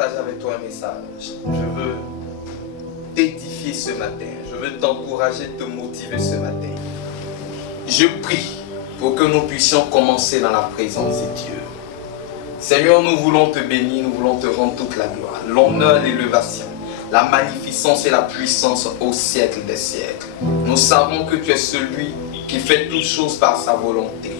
partager avec toi un message. Je veux t'édifier ce matin. Je veux t'encourager, te motiver ce matin. Je prie pour que nous puissions commencer dans la présence de Dieu. Seigneur, nous voulons te bénir, nous voulons te rendre toute la gloire, l'honneur, l'élévation, la magnificence et la puissance au siècle des siècles. Nous savons que tu es celui qui fait toutes choses par sa volonté.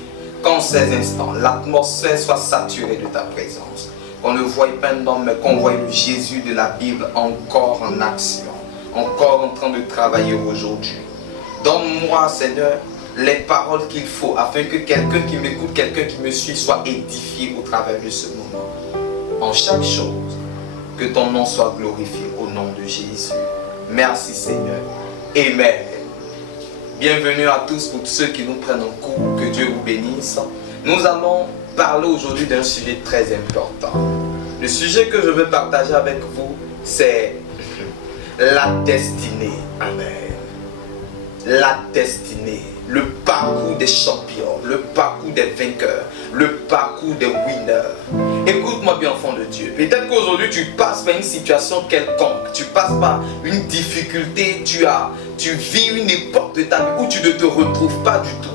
Qu'en ces instants, l'atmosphère soit saturée de ta présence. Qu'on ne voie pas un homme, mais qu'on voie le Jésus de la Bible encore en action, encore en train de travailler aujourd'hui. Donne-moi, Seigneur, les paroles qu'il faut afin que quelqu'un qui m'écoute, quelqu'un qui me suit soit édifié au travers de ce moment. En chaque chose, que ton nom soit glorifié au nom de Jésus. Merci Seigneur. Amen. Bienvenue à tous pour ceux qui nous prennent en cours. Que Dieu vous bénisse. Nous allons parler aujourd'hui d'un sujet très important. Le sujet que je veux partager avec vous, c'est la destinée. Amen. La destinée, le parcours des champions, le parcours des vainqueurs, le parcours des winners. Écoute-moi bien, enfant de Dieu. Peut-être qu'aujourd'hui tu passes par une situation quelconque, tu passes par une difficulté, tu vis une époque de ta vie où tu ne te retrouves pas du tout.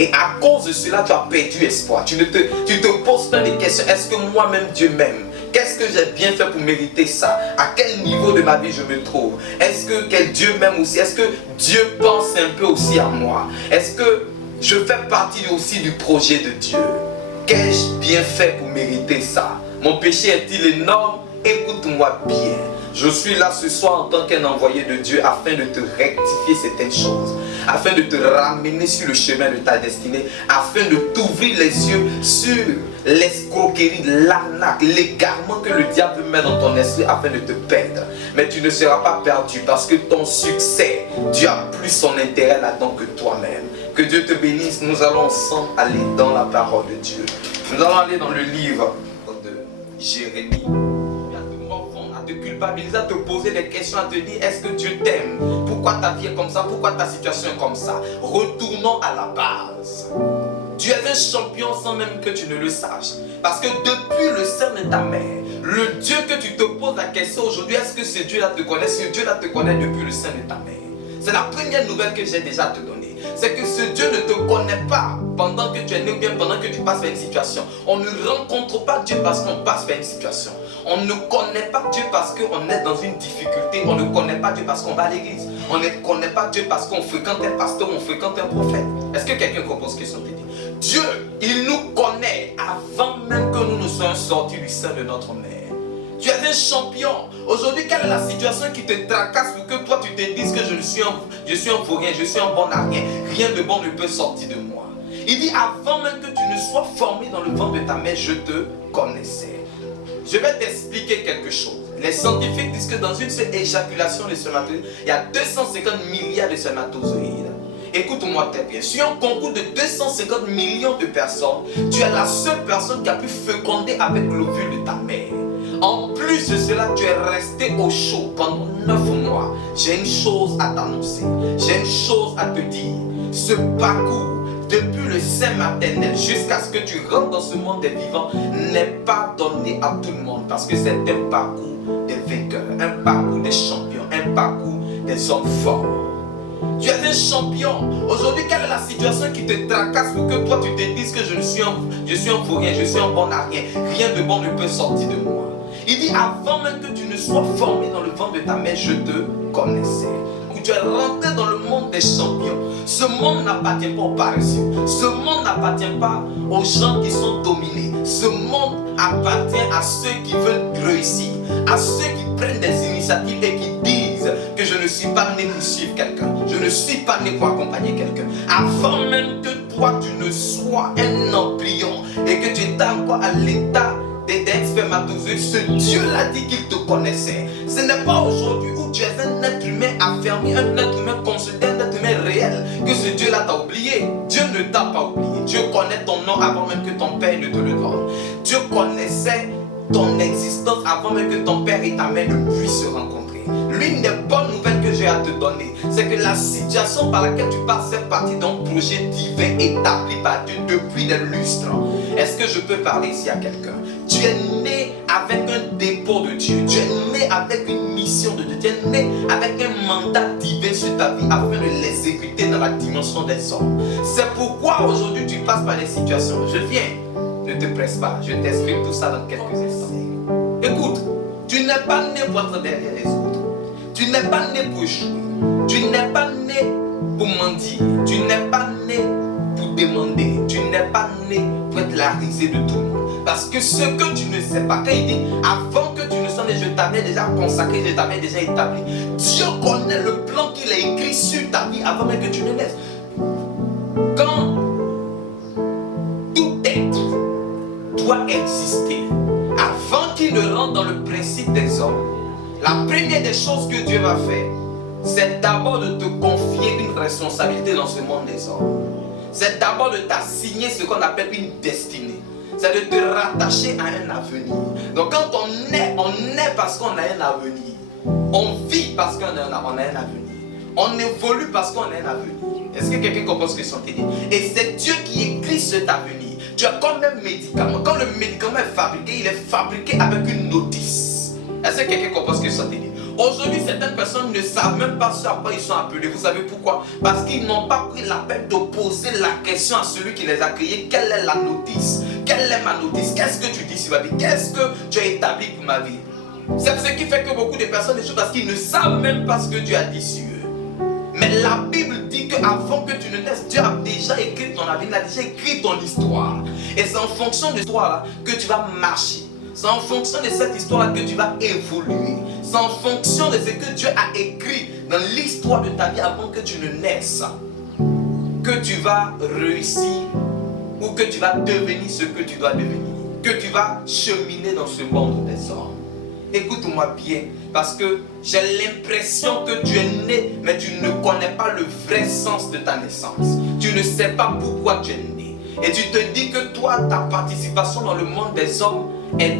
Et à cause de cela, tu as perdu espoir. Tu te poses plein de questions. Est-ce que moi-même Dieu m'aime? Qu'est-ce que j'ai bien fait pour mériter ça? À quel niveau de ma vie je me trouve? Est-ce que quel Dieu m'aime aussi? Est-ce que Dieu pense un peu aussi à moi? Est-ce que je fais partie aussi du projet de Dieu? Qu'ai-je bien fait pour mériter ça? Mon péché est-il énorme? Écoute-moi bien. Je suis là ce soir en tant qu'un envoyé de Dieu afin de te rectifier certaines choses, afin de te ramener sur le chemin de ta destinée, afin de t'ouvrir les yeux sur l'escroquerie, l'arnaque, l'égarement que le diable met dans ton esprit afin de te perdre. Mais tu ne seras pas perdu parce que ton succès, Dieu a plus son intérêt là-dedans que toi-même. Que Dieu te bénisse. Nous allons ensemble aller dans la parole de Dieu. Nous allons aller dans le livre de Jérémie. Te culpabiliser, à te poser des questions, à te dire est-ce que Dieu t'aime? Pourquoi ta vie est comme ça? Pourquoi ta situation est comme ça? Retournons à la base. Tu es un champion sans même que tu ne le saches. Parce que depuis le sein de ta mère, le Dieu que tu te poses la question aujourd'hui, est-ce que ce Dieu-là te connaît? Ce Dieu-là te connaît depuis le sein de ta mère. C'est la première nouvelle que j'ai déjà à te donner. C'est que ce Dieu ne te connaît pas pendant que tu es né ou bien pendant que tu passes par une situation. On ne rencontre pas Dieu parce qu'on passe par une situation. On ne connaît pas Dieu parce qu'on est dans une difficulté. On ne connaît pas Dieu parce qu'on va à l'église. On ne connaît pas Dieu parce qu'on fréquente un pasteur, on fréquente un prophète. Est-ce que quelqu'un comprend ce que je te dis? Dieu, il nous connaît avant même que nous ne soyons sortis du sein de notre mère. Tu es un champion. Aujourd'hui, quelle est la situation qui te tracasse pour que toi tu te dises que je suis un vaurien, je suis un bon à rien. Rien de bon ne peut sortir de moi. Il dit avant même que tu ne sois formé dans le ventre de ta mère, je te connaissais. Je vais t'expliquer quelque chose. Les scientifiques disent que dans une seule éjaculation de spermatozoïdes, il y a 250 milliards de spermatozoïdes. Écoute-moi très bien. Sur un concours de 250 millions de personnes, tu es la seule personne qui a pu féconder avec l'ovule de ta mère. En plus de cela, tu es resté au chaud pendant 9 mois. J'ai une chose à t'annoncer. J'ai une chose à te dire. Ce parcours, depuis le sein maternel jusqu'à ce que tu rentres dans ce monde des vivants, n'est pas donné à tout le monde. Parce que c'est un parcours des vainqueurs, un parcours des champions, un parcours des hommes forts. Tu es un champion. Aujourd'hui, quelle est la situation qui te tracasse pour que toi tu te dises que je suis un vaurien, je suis un bon à rien. Rien de bon ne peut sortir de moi. Il dit avant même que tu ne sois formé dans le ventre de ta mère, je te connaissais. Tu es rentré dans le monde des champions. Ce monde n'appartient pas aux paresseux. Ce monde n'appartient pas aux gens qui sont dominés. Ce monde appartient à ceux qui veulent réussir, à ceux qui prennent des initiatives et qui disent que je ne suis pas né pour suivre quelqu'un. Je ne suis pas né pour accompagner quelqu'un. Avant même que toi tu ne sois un embryon et que tu étais encore à l'état des spermatozoïdes, ce Dieu-là dit qu'il te connaissait. Ce n'est pas aujourd'hui où tu es un être humain affermi, un être humain considéré, un être humain réel, que ce Dieu-là t'a oublié. Dieu ne t'a pas oublié. Dieu connaît ton nom avant même que ton père ne te le donne. Dieu connaissait ton existence avant même que ton père et ta mère ne puissent se rencontrer. L'une des bonnes nouvelles que j'ai à te donner, c'est que la situation par laquelle tu passes fait partie d'un projet divin établi par Dieu depuis des lustres. Est-ce que je peux parler ici à quelqu'un? Tu es né avec un dépôt de Dieu. Tu es né avec une mission de Dieu. Tu es né avec un mandat divin sur ta vie afin de l'exécuter dans la dimension des hommes. C'est pourquoi aujourd'hui tu passes par des situations. Je viens, ne te presse pas. Je t'explique tout ça dans quelques instants. Écoute, tu n'es pas né pour être derrière les autres. Tu n'es pas né pour échouer. Tu n'es pas né pour mendier. Tu n'es pas né pour demander. Tu n'es pas né pour être la risée de tout le monde. Parce que ce que tu ne sais pas, quand il dit avant que tu ne sois né, je t'avais déjà consacré, je t'avais déjà établi. Dieu connaît le plan qu'il a écrit sur ta vie avant même que tu ne naisses. Quand tout être doit exister, avant qu'il ne rentre dans le principe des hommes, la première des choses que Dieu va faire, c'est d'abord de te confier une responsabilité dans ce monde des hommes. C'est d'abord de t'assigner ce qu'on appelle une destinée. C'est de te rattacher à un avenir. Donc quand on naît parce qu'on a un avenir. On vit parce qu'on a un avenir. On évolue parce qu'on a un avenir. Est-ce que quelqu'un comprend ce que je suis en train de dire? Et c'est Dieu qui écrit cet avenir. Tu as comme un médicament. Quand le médicament est fabriqué, il est fabriqué avec une notice. Est-ce que quelqu'un comprend ce que je suis en train de dire? Aujourd'hui, certaines personnes ne savent même pas sur quoi ils sont appelés. Vous savez pourquoi? Parce qu'ils n'ont pas pris la peine de poser la question à celui qui les a créés. Quelle est la notice? Quelle est ma notice? Qu'est-ce que tu dis sur ma vie? Qu'est-ce que tu as établi pour ma vie? C'est ce qui fait que beaucoup de personnes échouent parce qu'ils ne savent même pas ce que Dieu a dit sur eux. Mais la Bible dit qu'avant que tu ne naisses, Dieu a déjà écrit ton avenir, il a déjà écrit ton histoire. Et c'est en fonction de cette histoire-là que tu vas marcher. C'est en fonction de cette histoire-là que tu vas évoluer. C'est en fonction de ce que Dieu a écrit dans l'histoire de ta vie avant que tu ne naisses que tu vas réussir ou que tu vas devenir ce que tu dois devenir. Que tu vas cheminer dans ce monde des hommes. Écoute-moi bien, parce que j'ai l'impression que tu es né, mais tu ne connais pas le vrai sens de ta naissance. Tu ne sais pas pourquoi tu es né. Et tu te dis que toi, ta participation dans le monde des hommes est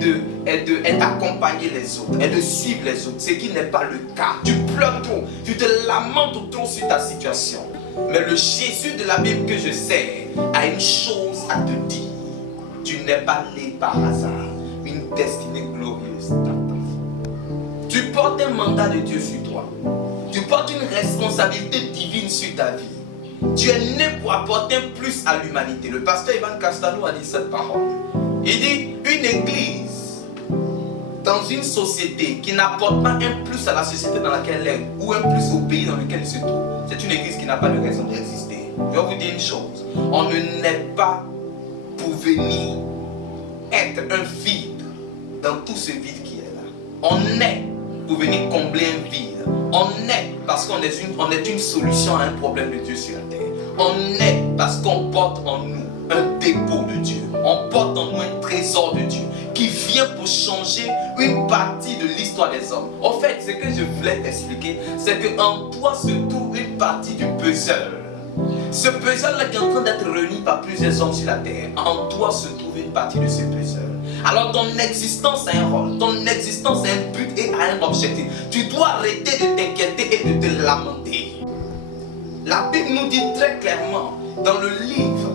d'accompagner les autres, est de suivre les autres, ce qui n'est pas le cas. Tu pleures trop, tu te lamentes trop sur ta situation. Mais le Jésus de la Bible que je sais a une chose à te dire. Tu n'es pas né par hasard, une destinée glorieuse t'attend. Tu portes un mandat de Dieu sur toi. Tu portes une responsabilité divine sur ta vie. Tu es né pour apporter un plus à l'humanité. Le pasteur Ivan Castano a dit cette parole. Il dit, une église dans une société qui n'apporte pas un plus à la société dans laquelle elle est ou un plus au pays dans lequel il se trouve, c'est une église qui n'a pas de raison d'exister. Je vais vous dire une chose. On ne naît pas pour venir être un vide dans tout ce vide qui est là. On naît pour venir combler un vide. On est parce qu'on est une solution à un problème de Dieu sur la terre. On est parce qu'on porte en nous un dépôt de Dieu. On porte en nous un trésor de Dieu qui vient pour changer une partie de l'histoire des hommes. En fait, ce que je voulais t'expliquer, c'est qu'en toi se trouve une partie du puzzle. Ce puzzle-là qui est en train d'être réuni par plusieurs hommes sur la terre, en toi se trouve une partie de ce puzzle. Alors ton existence a un rôle, ton existence a un but et a un objectif. Tu dois arrêter de t'inquiéter et de te lamenter. La Bible nous dit très clairement dans le livre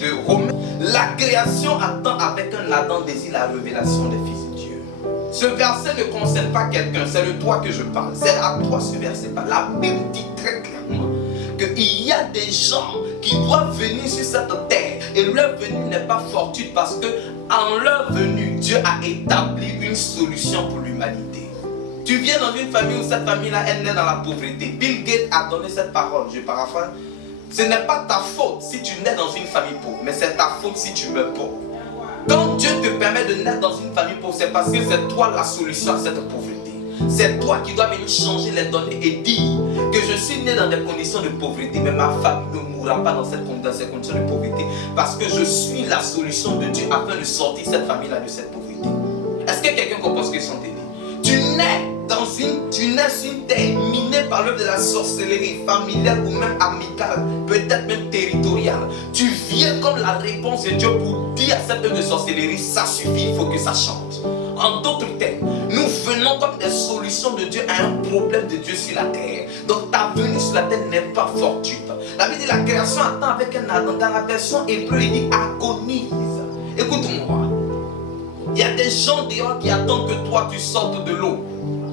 de Romains, la création attend avec un ardent désir la révélation des fils de Dieu. Ce verset ne concerne pas quelqu'un, c'est de toi que je parle. C'est à toi ce verset. La Bible dit très clairement qu'il y a des gens qui doivent venir sur cette terre et leur venue n'est pas fortuite parce que en leur venue, Dieu a établi une solution pour l'humanité. Tu viens dans une famille où cette famille-là est née dans la pauvreté. Bill Gates a donné cette parole, je paraphrase. Ce n'est pas ta faute si tu nais dans une famille pauvre, mais c'est ta faute si tu meurs pauvre. Quand Dieu te permet de naître dans une famille pauvre, c'est parce que c'est toi la solution à cette pauvreté. C'est toi qui dois venir changer les données et dire que je suis né dans des conditions de pauvreté, mais ma famille ne mourra pas dans ces conditions de pauvreté parce que je suis la solution de Dieu afin de sortir cette famille-là de cette pauvreté. Est-ce que quelqu'un comprend ce que je suis en train de dire? Tu nais sur une terre minée par l'œuvre de la sorcellerie familiale ou même amicale, peut-être même territoriale. Tu viens comme la réponse de Dieu pour dire à cette œuvre de sorcellerie, ça suffit, il faut que ça change. En d'autres termes, nous venons comme des solutions de Dieu à un problème de Dieu sur la terre. Donc ta venue sur la terre n'est pas fortuite. La Bible dit la création attend avec un ardent. Dans la version hébreu, il dit agonise. Écoute-moi. Il Il y a des gens dehors qui attendent que toi tu sortes de l'eau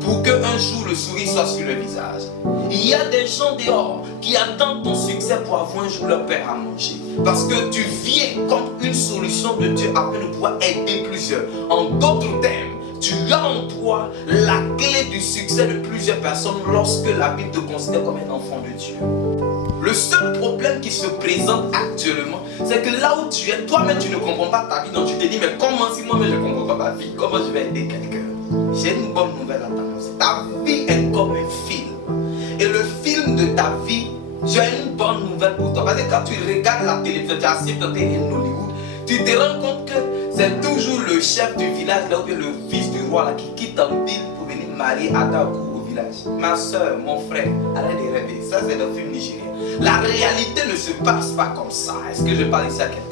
pour qu'un jour le sourire soit sur le visage. Il y a des gens dehors qui attendent ton succès pour avoir un jour leur père à manger. Parce que tu viens comme une solution de Dieu afin de pouvoir aider plusieurs. En d'autres termes, tu as en toi la clé du succès de plusieurs personnes lorsque la Bible te considère comme un enfant de Dieu. Le seul problème qui se présente actuellement, c'est que là où tu es, toi-même tu ne comprends pas ta vie, donc tu te dis, mais comment si moi-même je ne comprends pas ma vie, comment je vais aider quelqu'un? J'ai une bonne nouvelle à t'annoncer. Ta vie est comme un film. Et le film de ta vie, j'ai une bonne nouvelle pour toi. Parce que quand tu regardes la télévision, tu assistes à télé Hollywood, tu te rends compte que c'est toujours le chef du village, là où le fils du roi là, qui quitte en ville pour venir marier Adaku au village. Ma soeur, mon frère, arrête de rêver. Ça, c'est le film nigérien. La réalité ne se passe pas comme ça. Est-ce que je parle ici à quelqu'un?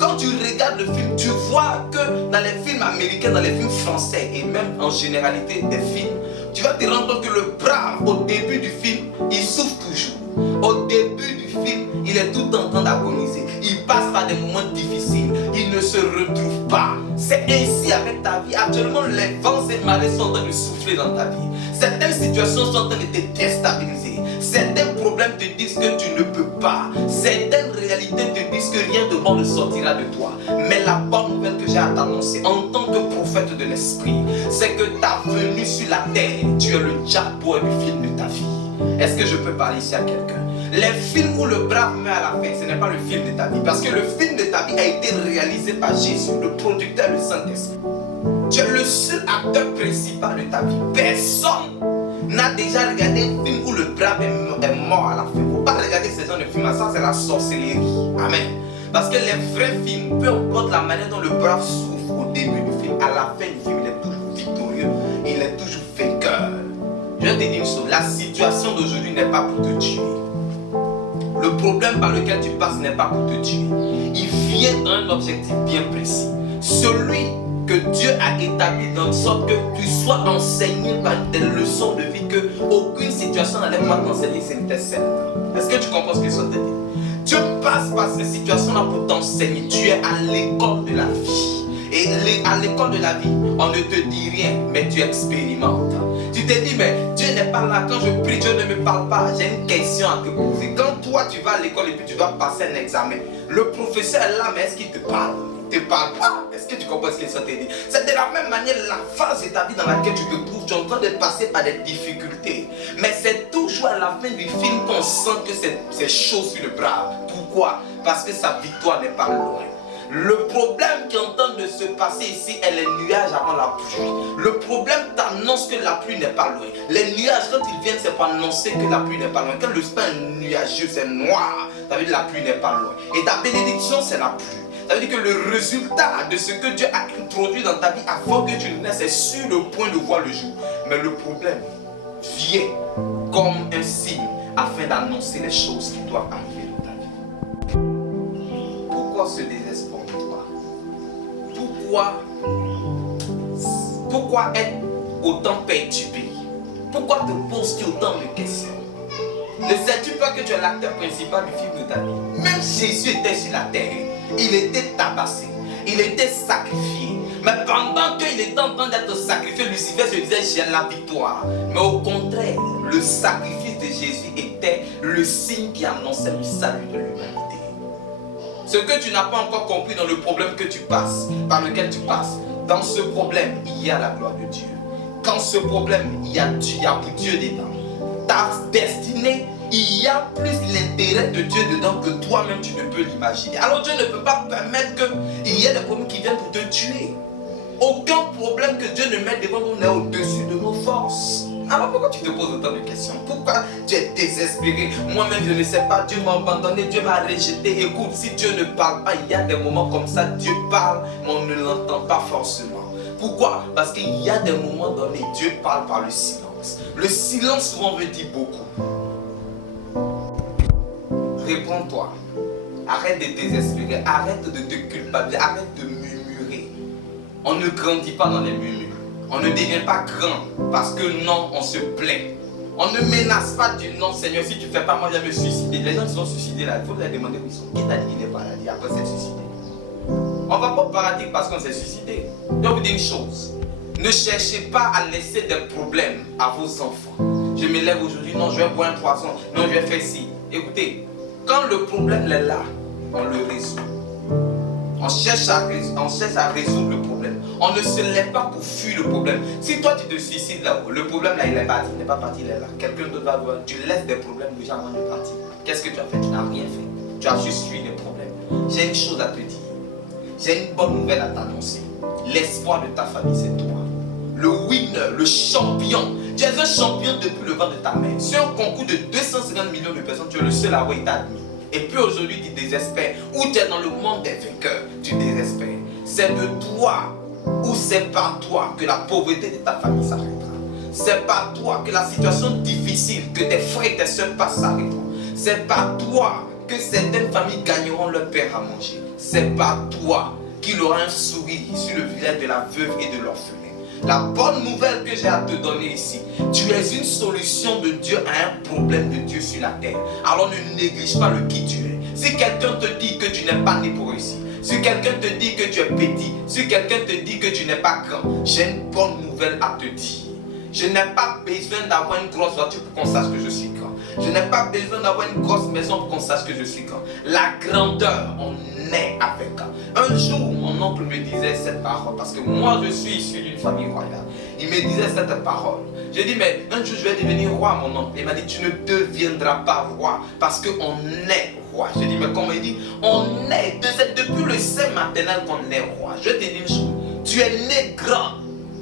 Quand tu regardes le film, tu vois que dans les films américains, dans les films français et même en généralité des films, tu vas te rendre compte que le brave, au début du film, il souffre toujours. Au début du film, il est tout en train d'agoniser. Il passe par des moments difficiles. Il ne se retrouve pas. C'est ainsi avec ta vie. Actuellement, les vents et marées sont en train de souffler dans ta vie. Certaines situations sont en train de te déstabiliser. Certains problèmes te disent que tu ne peux pas. Certaines réalités te disent que rien de bon ne sortira de toi. Mais la bonne nouvelle que j'ai à t'annoncer en tant que prophète de l'esprit, c'est que ta venue sur la terre, tu es le jackpot du film de ta vie. Est-ce que je peux parler ici à quelqu'un? Les films où le brave meurt à la fin, ce n'est pas le film de ta vie. Parce que le film de ta vie a été réalisé par Jésus, le producteur, le Saint-Esprit. Tu es le seul acteur principal de ta vie. Personne n'a déjà regardé un film où le brave est mort à la fin. Il ne faut pas regarder ce genre de film. Ça, c'est la sorcellerie. Amen. Parce que les vrais films, peu importe la manière dont le brave souffre au début du film, à la fin du film, il est toujours victorieux. Il est toujours vainqueur. Je vais te dire une chose. La situation d'aujourd'hui n'est pas pour te tuer. Le problème par lequel tu passes n'est pas pour te tuer. Il vient d'un objectif bien précis. Celui que Dieu a établi dans sorte que tu sois enseigné par des leçons de vie que aucune situation n'allait pas t'enseigner si c'était celle. Est-ce que tu comprends ce que ça te dit? Dieu passe par ces situations-là pour t'enseigner. Tu es à l'école de la vie. Et à l'école de la vie, on ne te dit rien, mais tu expérimentes. Tu te dis, mais Dieu n'est pas là. Quand je prie, Dieu ne me parle pas. J'ai une question à te poser. Quand toi, tu vas à l'école et puis tu dois passer un examen, le professeur est là, mais est-ce qu'il te parle? Il ne te parle pas. Est-ce que tu comprends ce que ça te dit? C'est de la même manière la phase de ta vie dans laquelle tu te trouves. Tu es en train de passer par des difficultés. Mais c'est toujours à la fin du film qu'on sent que c'est chaud sur le bras. Pourquoi? Parce que sa victoire n'est pas loin. Le problème qui est en train de se passer ici est les nuages avant la pluie. Le problème t'annonce que la pluie n'est pas loin. Les nuages, quand ils viennent, c'est pour annoncer que la pluie n'est pas loin. Quand le temps est nuageux, c'est noir, ça veut dire que la pluie n'est pas loin. Et ta bénédiction, c'est la pluie. Ça veut dire que le résultat de ce que Dieu a introduit dans ta vie avant que tu ne naisses est sur le point de voir le jour. Mais le problème vient comme un signe afin d'annoncer les choses qui doivent arriver dans ta vie. Pourquoi ce désespoir de toi? Pourquoi être autant perturbé? Pourquoi te poses-tu autant de questions? Ne sais-tu pas que tu es l'acteur principal du film de ta vie? Même Jésus était sur la terre. Il était tabassé. Il était sacrifié. Mais pendant qu'il était en train d'être sacrifié, Lucifer se disait j'ai la victoire. Mais au contraire, le sacrifice de Jésus était le signe qui annonçait le salut de l'humanité. Ce que tu n'as pas encore compris dans le problème que tu passes, par lequel tu passes, dans ce problème, il y a la gloire de Dieu. Dans ce problème, il y a Dieu dedans. Ta destinée, il y a plus l'intérêt de Dieu dedans que toi-même tu ne peux l'imaginer. Alors Dieu ne peut pas permettre qu'il y ait des problèmes qui viennent pour te tuer. Aucun problème que Dieu ne met devant nous n'est au-dessus de nos forces. Alors pourquoi tu te poses autant de questions? Pourquoi tu es désespéré? Moi-même je ne sais pas, Dieu m'a abandonné, Dieu m'a rejeté. Écoute, si Dieu ne parle pas, il y a des moments comme ça, Dieu parle, mais on ne l'entend pas forcément. Pourquoi? Parce qu'il y a des moments donnés, Dieu parle par le silence. Le silence souvent veut dire beaucoup. Réponds-toi. Arrête de désespérer, arrête de te culpabiliser, arrête de murmurer. On ne grandit pas dans les murmures. On ne devient pas grand parce que non, on se plaint. On ne menace pas du non, Seigneur, si tu ne fais pas, moi je vais me suicider. Les gens qui sont suicidés là, il faut leur demander où ils sont. Qui t'a dit qu'il n'est pas là? Après c'est suicidé. On ne va pas au paradis parce qu'on s'est suicidé. Je vais vous dire une chose. Ne cherchez pas à laisser des problèmes à vos enfants. Je me lève aujourd'hui, non, je vais boire un poisson, non, je vais faire ci. Écoutez, quand le problème est là, on le résout. On cherche à résoudre le problème. On ne se lève pas pour fuir le problème. Si toi tu te suicides là-haut, le problème là il est parti, il n'est pas parti, il est là. Quelqu'un d'autre va voir, tu laisses des problèmes déjà avant de partir. Qu'est-ce que tu as fait? Tu n'as rien fait. Tu as juste fui les problèmes. J'ai une chose à te dire. J'ai une bonne nouvelle à t'annoncer. L'espoir de ta famille, c'est toi. Le winner, le champion. Tu es un champion depuis le ventre de ta mère. Sur un concours de 250 millions de personnes, tu es le seul à avoir été admis. Et puis aujourd'hui, tu désespères. Ou tu es dans le monde des vainqueurs, tu désespères. C'est de toi ou c'est par toi que la pauvreté de ta famille s'arrêtera. C'est par toi que la situation difficile que tes frères et tes soeurs passent s'arrêteront. C'est par toi que certaines familles gagneront leur pain à manger. C'est par toi qu'il aura un sourire sur le visage de la veuve et de l'orphelin. La bonne nouvelle que j'ai à te donner ici, tu es une solution de Dieu à un problème de Dieu sur la terre. Alors ne néglige pas le qui tu es. Si quelqu'un te dit que tu n'es pas né pour réussir, si quelqu'un te dit que tu es petit, si quelqu'un te dit que tu n'es pas grand, j'ai une bonne nouvelle à te dire. Je n'ai pas besoin d'avoir une grosse voiture pour qu'on sache que je suis grand. Je n'ai pas besoin d'avoir une grosse maison pour qu'on sache que je suis grand. La grandeur, on est avec. Un jour, mon oncle me disait cette parole, parce que moi je suis issu d'une famille royale. Il me disait cette parole. J'ai dit, mais un jour je vais devenir roi, mon oncle. Il m'a dit, tu ne deviendras pas roi, parce qu'on est roi. J'ai dit, mais comment il dit? On est, depuis le sein maternel qu'on est roi. Je te dis une chose, tu es né grand,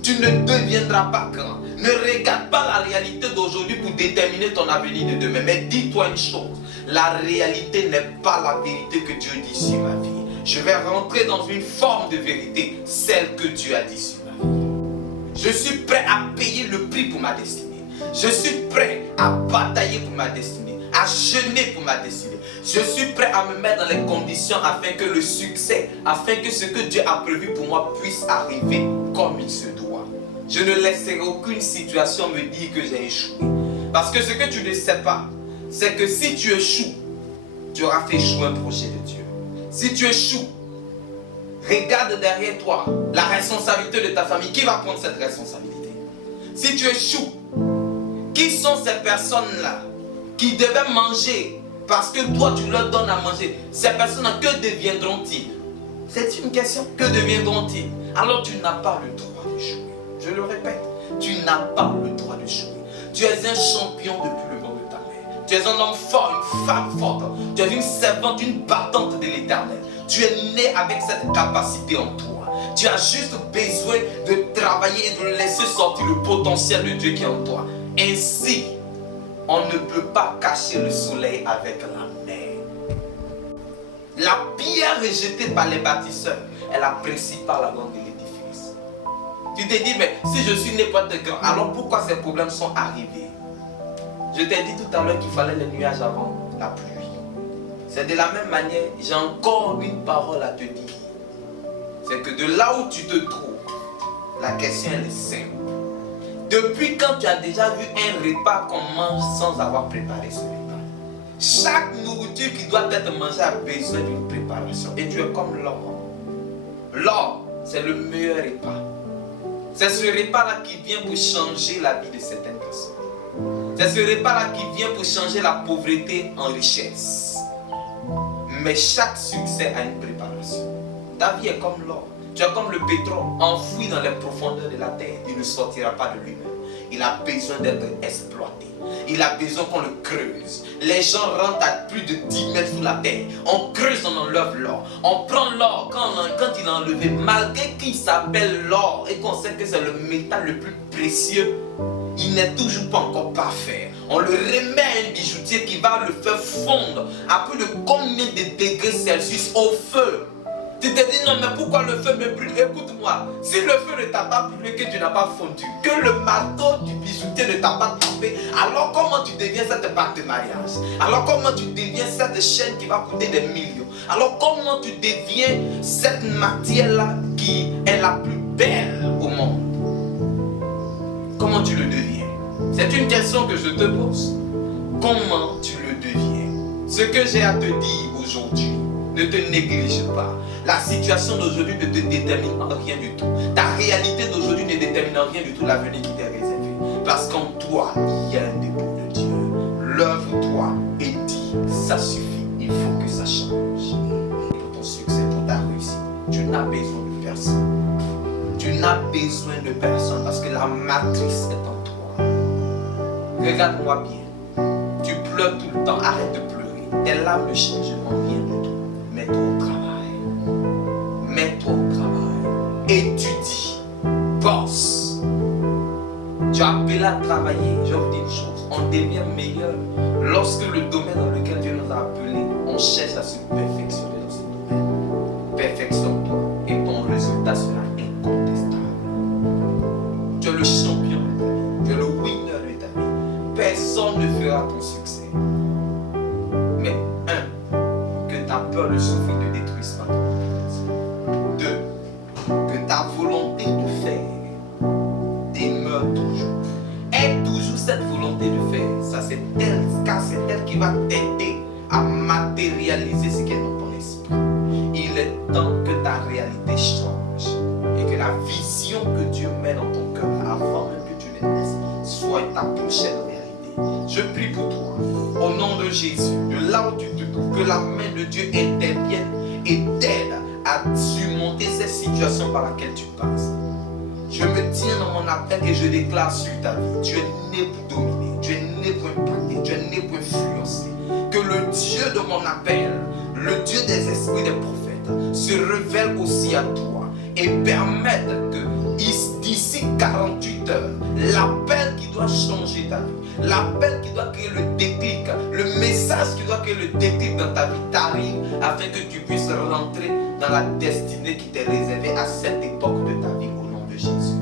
tu ne deviendras pas grand. Ne regarde pas la réalité d'aujourd'hui pour déterminer ton avenir de demain. Mais dis-toi une chose, la réalité n'est pas la vérité que Dieu dit sur ma vie. Je vais rentrer dans une forme de vérité, celle que Dieu a dit sur ma vie. Je suis prêt à payer le prix pour ma destinée. Je suis prêt à batailler pour ma destinée, à jeûner pour ma destinée. Je suis prêt à me mettre dans les conditions afin que le succès, afin que ce que Dieu a prévu pour moi puisse arriver comme il se doit. Je ne laisserai aucune situation me dire que j'ai échoué. Parce que ce que tu ne sais pas, c'est que si tu échoues, tu auras fait échouer un projet de Dieu. Si tu échoues, regarde derrière toi la responsabilité de ta famille. Qui va prendre cette responsabilité? Si tu échoues, qui sont ces personnes-là qui devaient manger parce que toi tu leur donnes à manger? Ces personnes-là, que deviendront-ils? C'est une question. Que deviendront-ils? Alors tu n'as pas le droit d'échouer. Je le répète, tu n'as pas le droit d'échouer. Tu es un champion depuis le ventre de ta mère. Tu es un homme fort, une femme forte. Tu es une servante, une battante de l'Éternel. Tu es né avec cette capacité en toi. Tu as juste besoin de travailler et de laisser sortir le potentiel de Dieu qui est en toi. Ainsi, on ne peut pas cacher le soleil avec la mer. La pierre rejetée par les bâtisseurs est la principale avant de l'édifice. Tu te dis, mais si je suis né pour être grand, alors pourquoi ces problèmes sont arrivés? Je t'ai dit tout à l'heure qu'il fallait les nuages avant la pluie. C'est de la même manière, j'ai encore une parole à te dire. C'est que de là où tu te trouves, la question elle est simple. Depuis quand tu as déjà vu un repas qu'on mange sans avoir préparé ce repas? Chaque nourriture qui doit être mangée a besoin d'une préparation. Et tu es comme l'or. L'or, c'est le meilleur repas. C'est ce repas-là qui vient pour changer la vie de certaines personnes. C'est ce repas-là qui vient pour changer la pauvreté en richesse. Mais chaque succès a une préparation. Ta vie est comme l'or. Tu es comme le pétrole enfoui dans les profondeurs de la terre. Il ne sortira pas de lui-même. Il a besoin d'être exploité. Il a besoin qu'on le creuse. Les gens rentrent à plus de 10 mètres sous la terre. On creuse, on enlève l'or. On prend l'or quand il est enlevé. Malgré qu'il s'appelle l'or et qu'on sait que c'est le métal le plus précieux, il n'est toujours pas encore parfait. On le remet à un bijoutier qui va le faire fondre à plus de combien de degrés Celsius au feu. Tu te dis non mais pourquoi le feu me brûle? Écoute-moi, si le feu ne t'a pas brûlé, que tu n'as pas fondu, que le marteau du bijoutier ne t'a pas tapé, alors comment tu deviens cette bague de mariage? Alors comment tu deviens cette chaîne qui va coûter des millions? Alors comment tu deviens cette matière-là qui est la plus belle au monde? Comment tu le deviens? C'est une question que je te pose. Comment tu le deviens? Ce que j'ai à te dire aujourd'hui Ne te néglige pas. La situation d'aujourd'hui ne te détermine en rien du tout. Ta réalité d'aujourd'hui ne détermine en rien du tout l'avenir qui t'est réservé. Parce qu'en toi, il y a un dépôt de Dieu. Lève-toi et dis, ça suffit, il faut que ça change. Pour ton succès, pour ta réussite, tu n'as besoin de personne. Tu n'as besoin de personne parce que la matrice est en toi. Regarde-moi bien. Tu pleures tout le temps, arrête de pleurer. Tes larmes ne changeront rien du tout. Mets-toi au travail. Mets-toi au travail. Étudie. Bosse. Tu as appelé à travailler. Je vous dis une chose. On devient meilleur lorsque le domaine dans lequel Dieu nous a appelés, on cherche à se perfectionner dans ce domaine. Perfectionne-toi et ton résultat sera incontestable. Tu es le champion de ta vie. Tu es le winner de ta vie. Personne ne fera ton succès. Mais que ta peur de souffrir ne détruise pas ton confiance. 2, que ta volonté de faire demeure toujours. Aie toujours cette volonté de faire. Ça, c'est elle, car c'est elle qui va t'aider à matérialiser ce qui est dans ton esprit. Il est temps que ta réalité change et que la vision que Dieu met dans ton cœur avant même que tu ne naisses soit ta prochaine réalité. Je prie pour toi, au nom de Jésus, de là où tu te trouves, que la main de Dieu intervienne et t'aide à surmonter ces situations par lesquelles tu passes. Je me tiens dans mon appel et je déclare sur ta vie. Tu es né pour dominer, tu es né pour impacter, tu es né pour influencer. Que le Dieu de mon appel, le Dieu des esprits des prophètes, se révèle aussi à toi et permette que d'ici 48 heures, l'appel qui doit changer ta vie, l'appel qui doit créer le déclic, le message qui doit créer le déclic dans ta vie t'arrive afin que tu puisses rentrer dans la destinée qui t'est réservée à cette époque de ta vie. Jésus.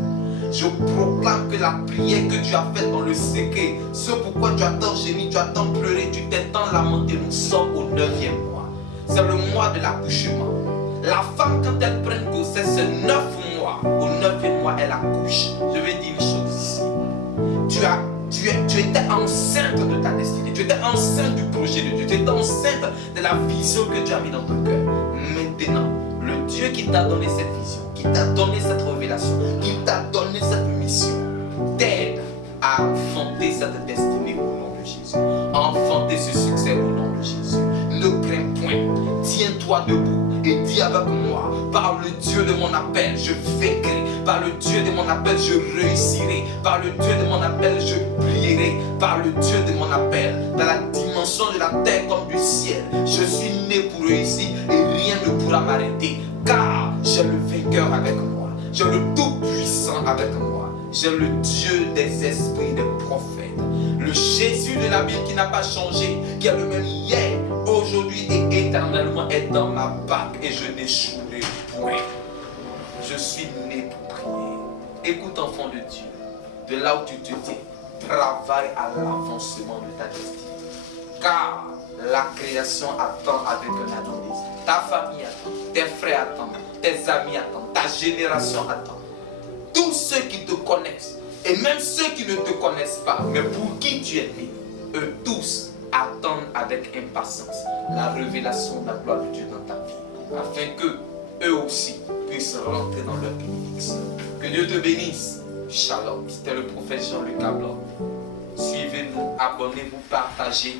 Je proclame que la prière que tu as faite dans le secret, ce pourquoi tu as tant gémi, tu as tant pleuré, tu t'es tant lamenté, nous sommes au 9e mois. C'est le mois de l'accouchement. La femme, quand elle prend une grossesse, c'est 9 mois. Au 9e mois, elle accouche. Je vais dire une chose ici. Tu étais enceinte de ta destinée. Tu étais enceinte du projet de Dieu. Tu étais enceinte de la vision que Dieu a mis dans ton cœur. Maintenant, le Dieu qui t'a donné cette vision, qui t'a donné cette révélation, qui t'a donné cette mission, t'aide à enfanter cette destinée au nom de Jésus. À enfanter ce succès au nom de Jésus. Ne crains point. Tiens-toi debout et dis avec moi, par le Dieu de mon appel, je vaincrai. Par le Dieu de mon appel, je réussirai. Par le Dieu de mon appel, je brillerai. Par le Dieu de mon appel, dans la dimension de la terre comme du ciel, je suis né pour réussir et rien ne pourra m'arrêter. Car j'ai le vainqueur avec moi. J'ai le Tout-Puissant avec moi. J'ai le Dieu des esprits des prophètes. Le Jésus de la Bible qui n'a pas changé, qui est le même hier, aujourd'hui et éternellement est dans ma bague et je n'échouerai point. Je suis né pour prier. Écoute, enfant de Dieu, de là où tu te tiens, travaille à l'avancement de ta destinée. Car la création attend avec un attendissement. Ta famille attend, tes frères attendent, tes amis attendent, ta génération attend. Tous ceux qui te connaissent, et même ceux qui ne te connaissent pas, mais pour qui tu es né, eux tous attendent avec impatience la révélation de la gloire de Dieu dans ta vie, afin que eux aussi puissent rentrer dans leur bénédiction. Que Dieu te bénisse. Shalom. C'était le prophète Jean-Luc Ablon. Suivez-nous, abonnez-vous, partagez.